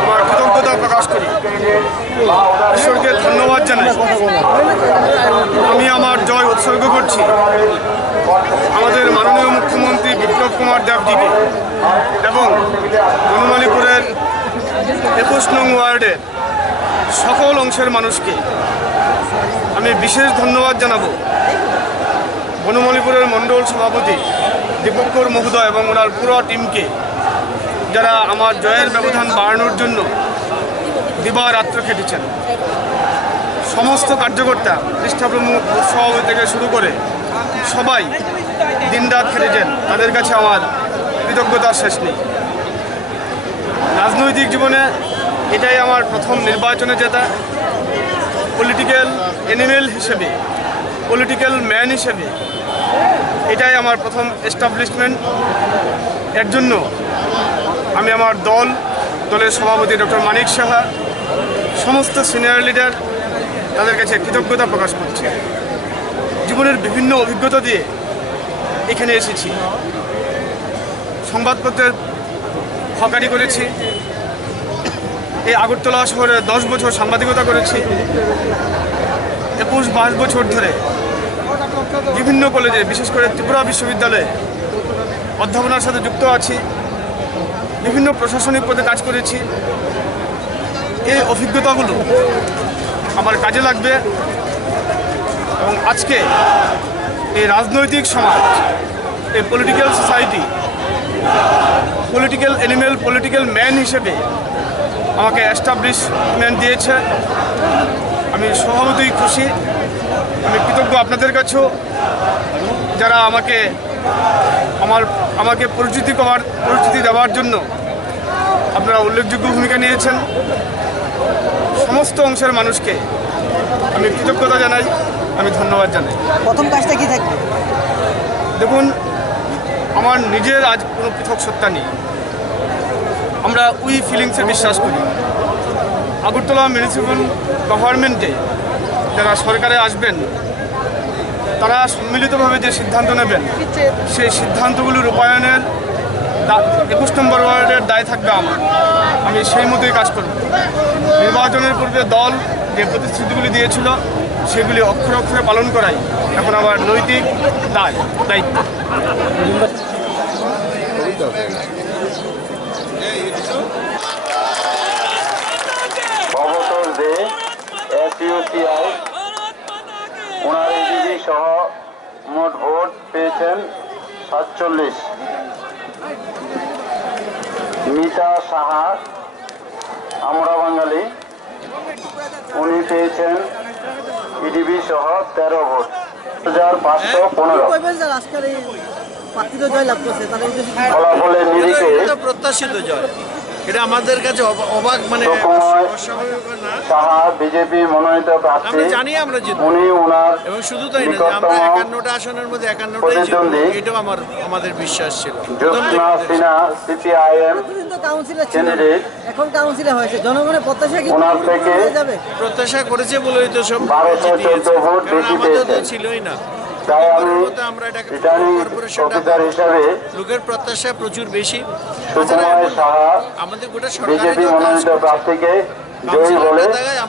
আমার কৃতজ্ঞতা প্রকাশ করি, ঈশ্বরকে ধন্যবাদ জানাই। আমি আমার জয় উৎসর্গ করছি আমাদের মাননীয় মুখ্যমন্ত্রী বিপ্লব কুমার দেবজিকে এবং বনমালীপুরের 21 নং ওয়ার্ডের সকল অংশের মানুষকে আমি বিশেষ ধন্যবাদ জানাবো। বনমালীপুরের মণ্ডল সভাপতি দীপঙ্কর মহোদয় এবং ওনার পুরো টিমকে, যারা আমার জয়ের ব্যবধান বাড়ানোর জন্য দিবারাত্র খেটেছেন। সমস্ত কার্যকর্তা, পৃষ্ঠাপ্রমুখ, সভাপতি থেকে শুরু করে সবাই দিনরাত খেটেছেন। তাদের কাছে আমার কৃতজ্ঞতার শেষ নেই। রাজনৈতিক জীবনে এটাই আমার প্রথম নির্বাচনে জেতা। পলিটিক্যাল অ্যানিমেল হিসেবে, পলিটিক্যাল ম্যান হিসেবে এটাই আমার প্রথম এস্টাবলিশমেন্ট। এর জন্য আমি আমার দলের সভাপতি ডক্টর মানিক সাহা, সমস্ত সিনিয়র লিডার, তাদের কাছে কৃতজ্ঞতা প্রকাশ করছি। জীবনের বিভিন্ন অভিজ্ঞতা দিয়ে এখানে এসেছি। সংবাদপত্রের হকারি করেছি, এই আগরতলা শহরে 10 বছর সাংবাদিকতা করেছি। 21-22 বছর ধরে বিভিন্ন কলেজে, বিশেষ করে ত্রিপুরা বিশ্ববিদ্যালয়ে অধ্যাপনার সাথে যুক্ত আছি। বিভিন্ন প্রশাসনিক পদে কাজ করেছি। এই অভিজ্ঞতাগুলো আমার কাজে লাগবে এবং আজকে এই রাজনৈতিক সমাজ, এই political society, political animal, political man হিসেবে আমাকে এস্টাবলিশমেন্ট দিয়েছে। আমি স্বভাবতই খুশি। আমি কৃতজ্ঞ আপনাদের কাছেও, যারা আমাকে পরিচিতি দেওয়ার জন্য আপনারা উল্লেখযোগ্য ভূমিকা নিয়েছেন। সমস্ত অংশের মানুষকে আমি কৃতজ্ঞতা জানাই, আমি ধন্যবাদ জানাই। প্রথম কাজটা কি থাকবে? দেখুন, আমার নিজের আজ কোনো পৃথক সত্তা নেই। আমরা ফিলিংসে বিশ্বাস করি। আগরতলা মিউনিসিপ্যাল গভর্নমেন্টে যারা সরকারে আসবেন, তারা সম্মিলিতভাবে যে সিদ্ধান্ত নেবেন, সেই সিদ্ধান্তগুলো রূপায়ণের 21 নম্বর ওয়ার্ডের দায় থাকবে আমার। আমি সেই মতোই কাজ করব। নির্বাচনের পূর্বে দল যে প্রতিশ্রুতিগুলি দিয়েছিল, সেগুলি অক্ষরে অক্ষরে পালন করাই এখন আমার নৈতিক দায়িত্ব। অবসর দে SUCI ওনার এডিবি সহ মোট ভোট পেয়েছেন 47। মিতা সাহা, আমরা বাঙালি, উনি পেয়েছেন ইডিবি সহ 13 ভোট, 1515। ফলাফলের নিরিখে প্রত্যাশিত জয়, এটা আমাদের কাছে অবাক, মানে সাহা বিজেপি মনোনীত প্রার্থী। জানি আমরা জিতব, উনি ওনার এবং শুধু তাই না, আমরা 51টা আসনের মধ্যে 51টাই জিতব, এটাও আমাদের বিশ্বাস ছিল। জ্যোৎস্না সিনহা CPIM ক্যান্ডিডেট, এখন কাউন্সিলে হয়েছে, জনগণের প্রত্যাশা কি ওনার থেকে প্রত্যাশা করেছে বলেই তো সব 1214 ভোট বেশি পেয়েছেন। ছিলই না। তাই আমি আমরা এটাকে রিটার্নিং অফিসার হিসাবে লোকের প্রত্যাশা প্রচুর বেশি। সুকুমার সাহা আমাদের গোটা বিজেপি মনোনীত প্রার্থীকে জয়ী বলে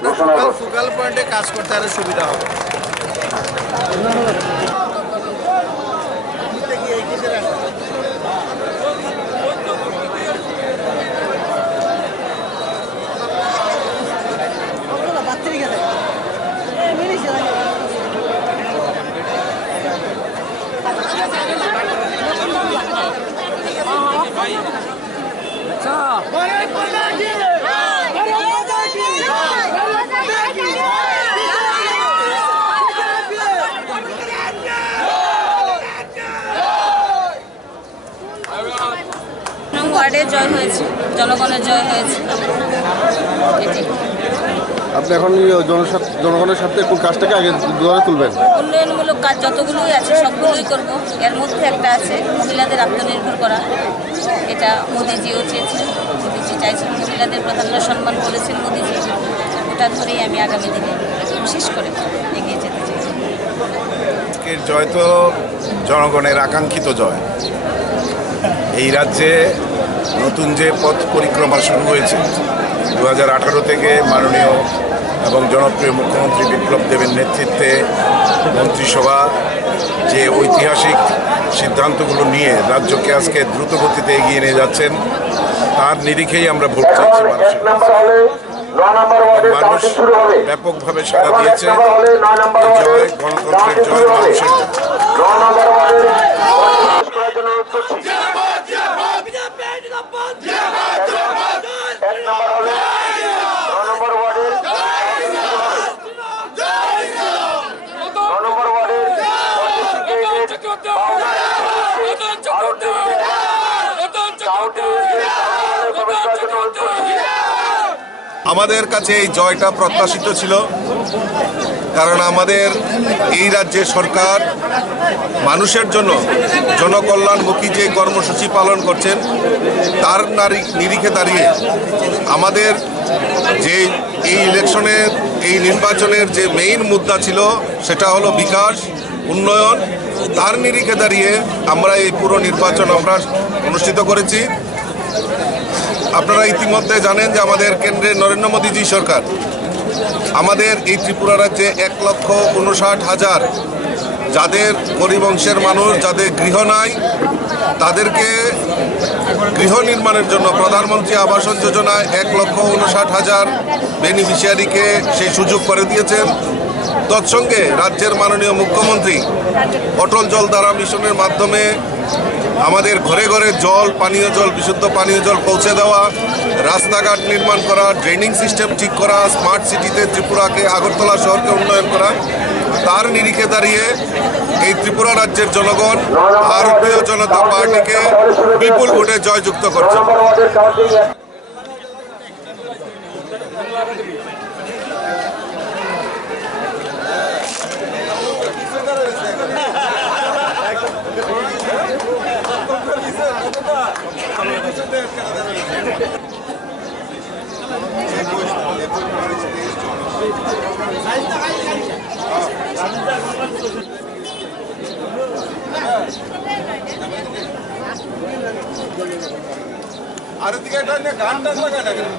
ঘোষণা করছি। ফোকাল পয়েন্টে কাজ করতে আরো সুবিধা হবে। ওয়ার্ডের জয় হয়েছে, জনগণের জয় হয়েছে। এটি আপনি এখন জনগণের সাথে কোন কাজটাকে আগে দুয়ারে তুলবেন? উন্নয়নমূলক কাজ যতগুলোই আছে সবগুলোই করব। এর মধ্যে একটা আছে মহিলাদের আত্মনির্ভর করা। এটা মোদিজিও চেয়েছেন, মোদিজি চাইছেন, মহিলাদের প্রাধান্য সম্মান করেছেন মোদিজি। ওটা ধরেই আমি আগামী দিনে বিশেষ করে এগিয়ে যেতে চাই। আজকের জয় তো জনগণের আকাঙ্ক্ষিত জয়। এই রাজ্যে নতুন যে পথ পরিক্রমা শুরু হয়েছে 2018 থেকে মাননীয় এবং জনপ্রিয় মুখ্যমন্ত্রী বিপ্লব দেবের নেতৃত্বে মন্ত্রিসভা যে ঐতিহাসিক সিদ্ধান্তগুলো নিয়ে রাজ্যকে আজকে দ্রুত গতিতে এগিয়ে নিয়ে যাচ্ছেন, তার নিরিখেই আমরা ভোট চাইছি। মানুষ ব্যাপকভাবে সাড়া দিয়েছে। জয় গণতন্ত্রের জয়, মানুষের আমাদের কাছে এই জয়টা প্রত্যাশিত ছিল, কারণ আমাদের এই রাজ্যের সরকার মানুষের জন্য জনকল্যাণমুখী যে কর্মসূচি পালন করছেন তার নিরিখে দাঁড়িয়ে আমাদের যে এই ইলেকশনের এই নির্বাচনের যে মেইন মুদ্রা ছিল সেটা হলো বিকাশ, উন্নয়ন। তার নিরিখে দাঁড়িয়ে আমরা এই পুরো নির্বাচন আমরা অনুষ্ঠিত করেছি। আপনারা ইতিমধ্যে জানেন যে আমাদের কেন্দ্রে নরেন্দ্র মোদীজি সরকার আমাদের এই ত্রিপুরা রাজ্যে 1,59,000 যাদের গরিব অংশের মানুষ, যাদের গৃহ নাই, তাদেরকে গৃহ নির্মাণের জন্য প্রধানমন্ত্রী আবাসন যোজনায় 1,59,000 বেনিফিশিয়ারিকে সেই সুযোগ করে দিয়েছেন। তৎসঙ্গে রাজ্যের মাননীয় মুখ্যমন্ত্রী অটল জল ধারা মিশনের মাধ্যমে আমাদের ঘরে ঘরে জল, পানীয় জল, বিশুদ্ধ পানীয় জল পৌঁছে দেওয়া, রাস্তাঘাট নির্মাণ করা, ড্রেনিং সিস্টেম ঠিক করা, স্মার্ট সিটিতে ত্রিপুরাকে, আগরতলা শহরকে উন্নয়ন করা। তার নিরিখে দাঁড়িয়ে এই ত্রিপুরা রাজ্যের জনগণ ভারতীয় জনতা পার্টিকে বিপুল ভোটে জয়যুক্ত করছে। আর দিকে একটা গানটা লাগায় না।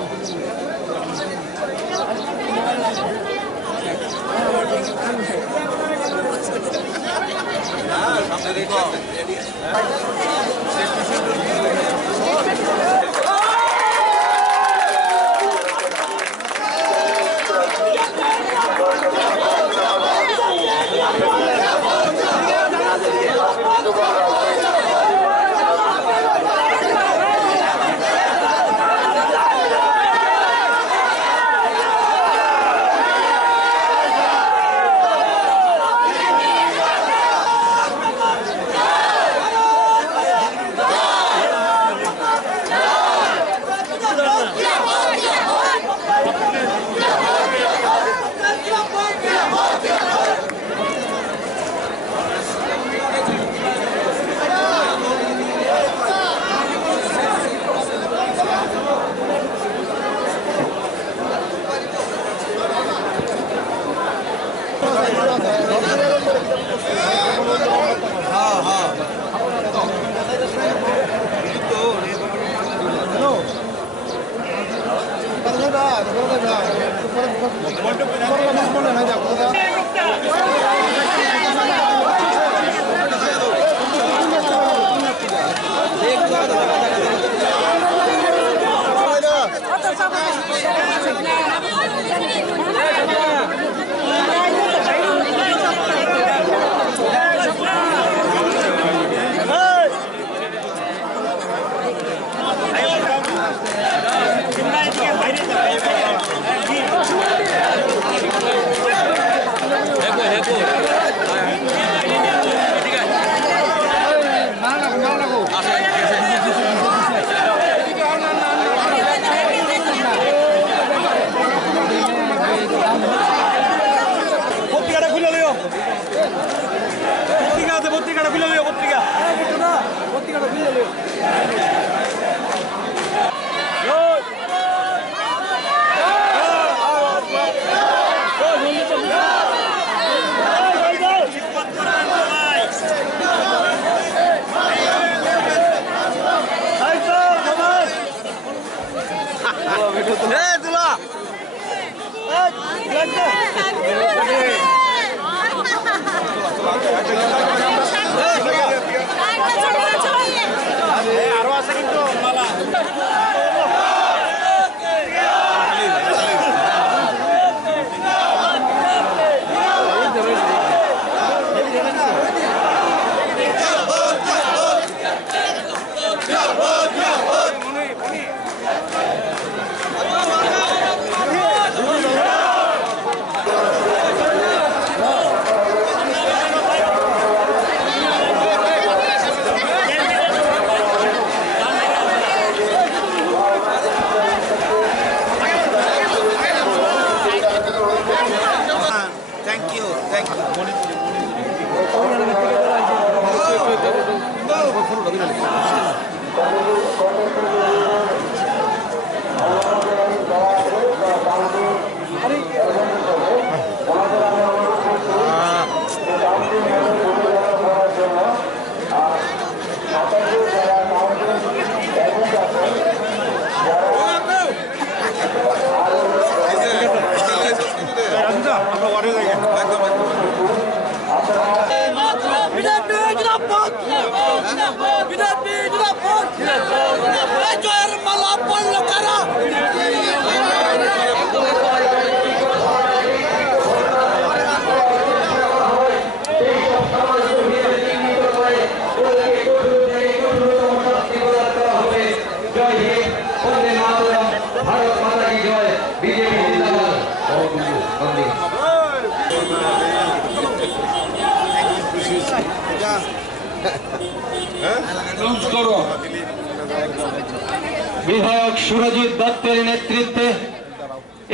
বিধায়ক সুরজিৎ দত্তের নেতৃত্বে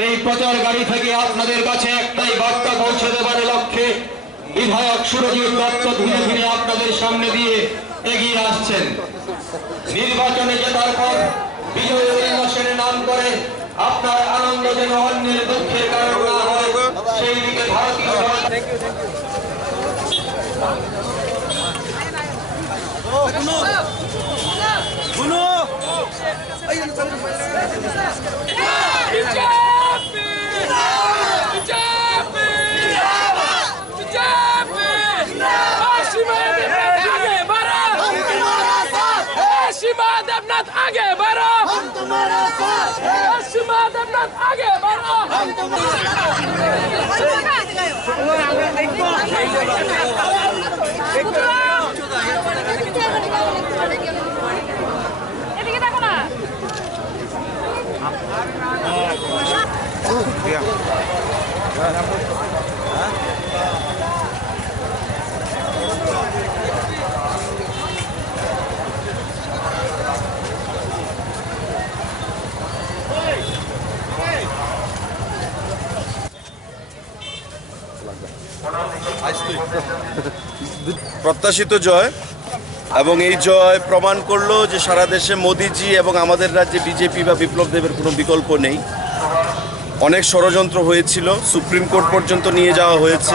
এই প্রচার গাড়ি থেকে আপনাদের কাছে একটাই বার্তা পৌঁছে দেবার লক্ষ্যে বিধায়ক সুরজিৎ দত্ত ধীরে ধীরে আপনাদের সামনে দিয়ে এগিয়ে আসছেন। নির্বাচনে জেতার পর বিজয় উল্লাসের নাম করে আপনার আনন্দ যেন অন্যের দুঃখের কারণ না হয়, সেই দিকে ভারতীয় आगे बढ़ो, हम तुम्हारा साथ हैं। शिवा देवनाथ आगे बढ़ो, हम तुम्हारा এদিকে দেখো না। প্রত্যাশিত জয়, এবং এই জয় প্রমাণ করলো যে সারা দেশে মোদিজি এবং আমাদের রাজ্যে বিজেপি বা বিপ্লব দেবের কোনো বিকল্প নেই। অনেক ষড়যন্ত্র হয়েছিল, সুপ্রিম কোর্ট পর্যন্ত নিয়ে যাওয়া হয়েছে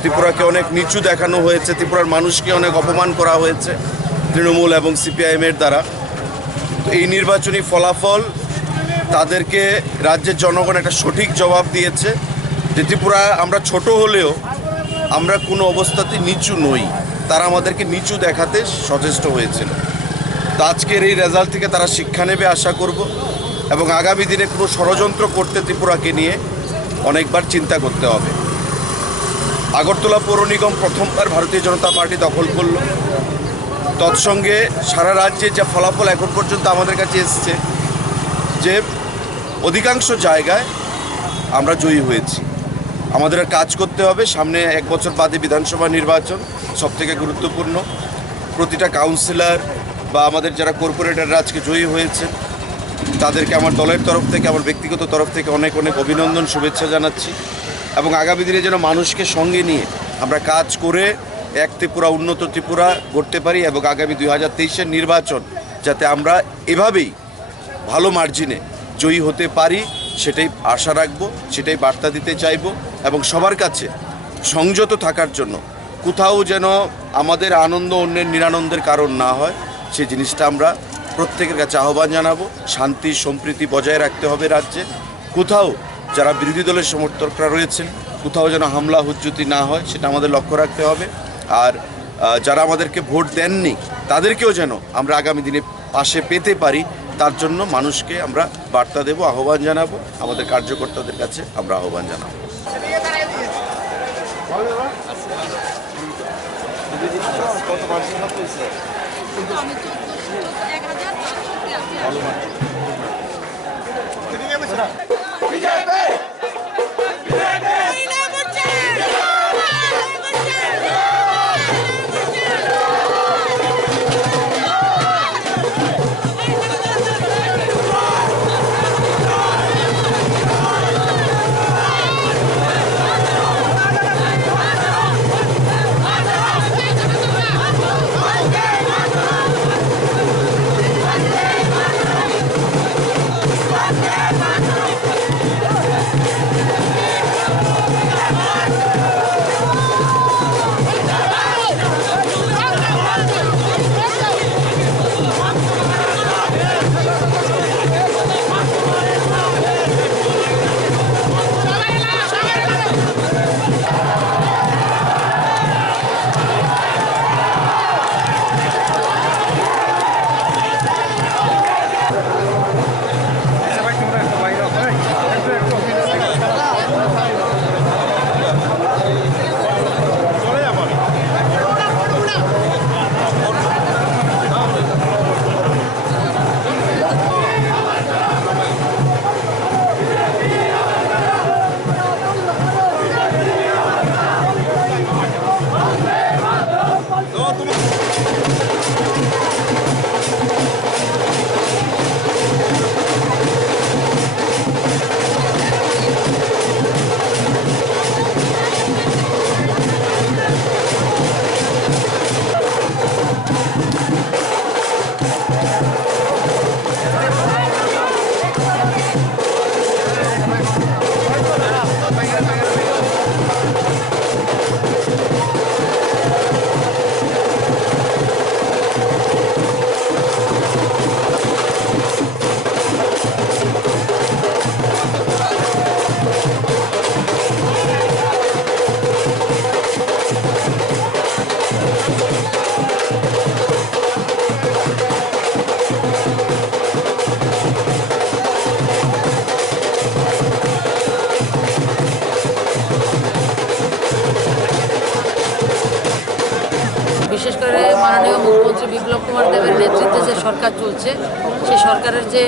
ত্রিপুরাকে অনেক নিচু দেখানো হয়েছে, ত্রিপুরার মানুষকে অনেক অপমান করা হয়েছে তৃণমূল এবং সিপিআইএমের দ্বারা। তো এই নির্বাচনী ফলাফল তাদেরকে রাজ্যের জনগণ একটা সঠিক জবাব দিয়েছে যে ত্রিপুরা আমরা ছোট হলেও আমরা কোনো অবস্থাতে নিচু নই, তারা আমাদেরকে নিচু দেখাতে সচেষ্ট হয়েছিল। তো আজকের এই রেজাল্ট থেকে তারা শিক্ষা নেবে আশা করব, এবং আগামী দিনে কোনো ষড়যন্ত্র করতে ত্রিপুরাকে নিয়ে অনেকবার চিন্তা করতে হবে। আগরতলা পৌর নিগম প্রথমবার ভারতীয় জনতা পার্টি দখল করল, তৎসঙ্গে সারা রাজ্যে যা ফলাফল এখন পর্যন্ত আমাদের কাছে এসছে যে অধিকাংশ জায়গায় আমরা জয়ী হয়েছি। আমাদের কাজ করতে হবে, সামনে 1 বছর বাদে বিধানসভা নির্বাচন সবথেকে গুরুত্বপূর্ণ। প্রতিটা কাউন্সিলর বা আমাদের যারা কর্পোরেটররা আজকে জয়ী হয়েছে তাদেরকে আমার দলের তরফ থেকে, আমার ব্যক্তিগত তরফ থেকে অনেক অনেক অভিনন্দন, শুভেচ্ছা জানাচ্ছি। এবং আগামী দিনে যেন মানুষকে সঙ্গে নিয়ে আমরা কাজ করে এক ত্রিপুরা উন্নত ত্রিপুরা গড়তে পারি এবং আগামী 2023-এর নির্বাচন যাতে আমরা এভাবেই ভালো মার্জিনে জয়ী হতে পারি সেটাই আশা রাখবো, সেটাই বার্তা দিতে চাইব এবং সবার কাছে সংযত থাকার জন্য কোথাও যেন আমাদের আনন্দ অন্যের নিরানন্দের কারণ না হয় সেই জিনিসটা আমরা প্রত্যেকের কাছে আহ্বান জানাবো। শান্তি সম্প্রীতি বজায় রাখতে হবে রাজ্যে। কোথাও যারা বিরোধী দলের সমর্থকরা রয়েছেন কোথাও যেন হামলা হুজ্জুতি না হয় সেটা আমাদের লক্ষ্য রাখতে হবে। আর যারা আমাদেরকে ভোট দেননি তাদেরকেও যেন আমরা আগামী দিনে পাশে পেতে পারি তার জন্য মানুষকে আমরা বার্তা দেব, আহ্বান জানাবো, আমাদের কার্যকর্তাদের কাছে আমরা আহ্বান জানাবো। বিশেষ করে মাননীয় মুখ্যমন্ত্রী বিপ্লব কুমার দেবের নেতৃত্বে যে সরকার চলছে সেই সরকারের যে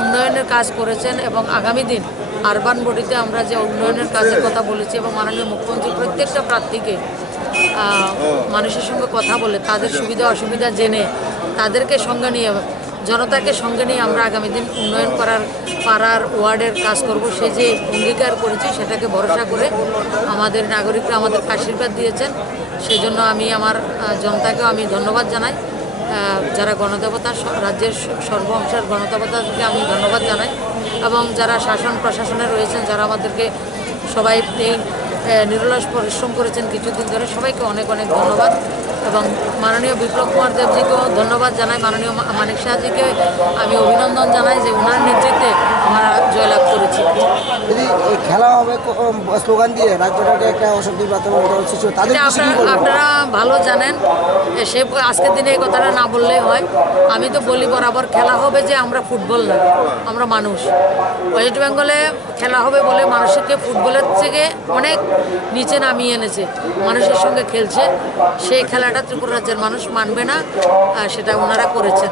উন্নয়নের কাজ করেছেন এবং আগামী দিন আরবান বডিতে আমরা যে উন্নয়নের কাজের কথা বলেছি এবং মাননীয় মুখ্যমন্ত্রী প্রত্যেকটা প্রার্থীকে মানুষের সঙ্গে কথা বলে তাদের সুবিধা অসুবিধা জেনে তাদেরকে সঙ্গে নিয়ে জনতাকে সঙ্গে নিয়ে আমরা আগামী দিন উন্নয়ন করার পাড়ার ওয়ার্ডের কাজ করব সে যে অঙ্গীকার করেছি সেটাকে ভরসা করে আমাদের নাগরিকরা আমাদেরকে আশীর্বাদ দিয়েছেন। সেজন্য আমি আমার জনতাকেও আমি ধন্যবাদ জানাই। যারা গণদেবতা রাজ্যের সর্ব অংশের গণদেবতাকে আমি ধন্যবাদ জানাই এবং যারা শাসন প্রশাসনে রয়েছেন যারা আমাদেরকে সবাই নিরলস পরিশ্রম করেছেন কিছুদিন ধরে সবাইকে অনেক অনেক ধন্যবাদ এবং মাননীয় বিপ্লব কুমার দেবজিকেও ধন্যবাদ জানাই। মাননীয় মানিক শাহজিকে আমি অভিনন্দন জানাই যে ওনার নেতৃত্বে আমরা জয়লাভ করেছি। যদি খেলা হবে স্লোগান দিয়ে রাজ্যটাকে একটা অশান্তি বাতাবরণ তাদের আপনারা ভালো জানেন সে আজকের দিনে এই কথাটা না বললেই হয়। আমি তো বলি বরাবর খেলা হবে যে আমরা ফুটবল না আমরা মানুষ। ওয়েস্ট বেঙ্গলে খেলা হবে বলে মানুষকে ফুটবলের থেকে অনেক নিচে নামিয়ে এনেছে, মানুষের সঙ্গে খেলছে। সেই খেলাটা ত্রিপুরা রাজ্যের মানুষ মানবে না, সেটা ওনারা করেছেন।